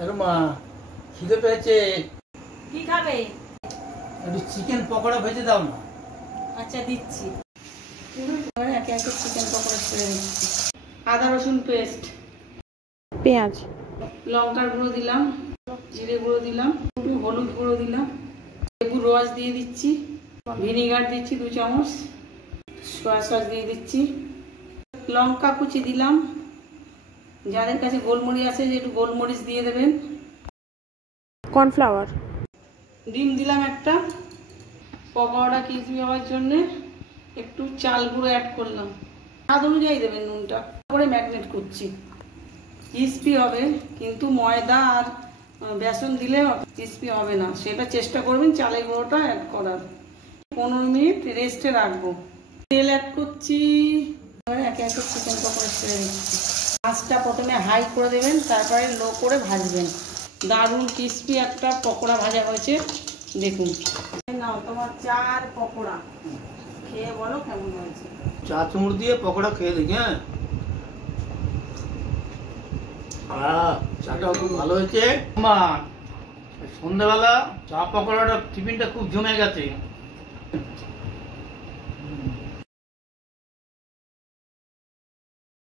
আরে মা, খিদে পেয়েছে। কি খাবে? একটু চিকেন পকোড়া ভেজে দাও না। আচ্ছা দিচ্ছি। একে একে চিকেন পকোড়া ছেড়ে দিচ্ছি। আদা রসুন পেস্ট, পেঁয়াজ, লঙ্কার গুঁড়ো দিলাম, জিরে গুঁড়ো দিলাম, একটু হলুদ গুঁড়ো দিলাম, লেবুর রস দিয়ে দিচ্ছি, ভিনিগার দিচ্ছি 2 চামচ, সয়া সস দিয়ে দিচ্ছি, লঙ্কা কুচি দিলাম, যাদের কাছে গোলমরিচ আছে যে একটু গোলমরিচ দিয়ে দেবেন, কর্নফ্লাওয়ার, ডিম দিলাম একটা, পকোড়া ক্রিসপি হওয়ার জন্যে একটু চাল গুঁড়ো অ্যাড করলাম, স্বাদ অনুযায়ী দেবেন নুনটা, তারপরে ম্যারিনেট করছি। ক্রিসপি হবে, কিন্তু ময়দা আর বেসন দিলে ক্রিসপি হবে না, সেটা চেষ্টা করবেন চালের গুঁড়োটা অ্যাড করার। 15 মিনিট রেস্টে রাখবো। তেল অ্যাড করছি, একে একে চিকেন পকোড়া ছেড়ে দিচ্ছি। আঁচটা প্রথমে হাই করে দেবেন, তারপরে লো করে ভাজবেন। দারুণ ক্রিসপি একটা পকোড়া ভাজা হয়েছে, দেখুন। নাও তোমার চার পকোড়া, খেয়ে বলো কেমন হয়েছে। চা চামচ দিয়ে পকোড়া খেয়ে দেখি। হ্যাঁ, চাটাও খুব ভালো হয়েছে। মা, সন্ধ্যাবেলা চা পকোড়াটা টিফিনটা খুব জমে গেছে।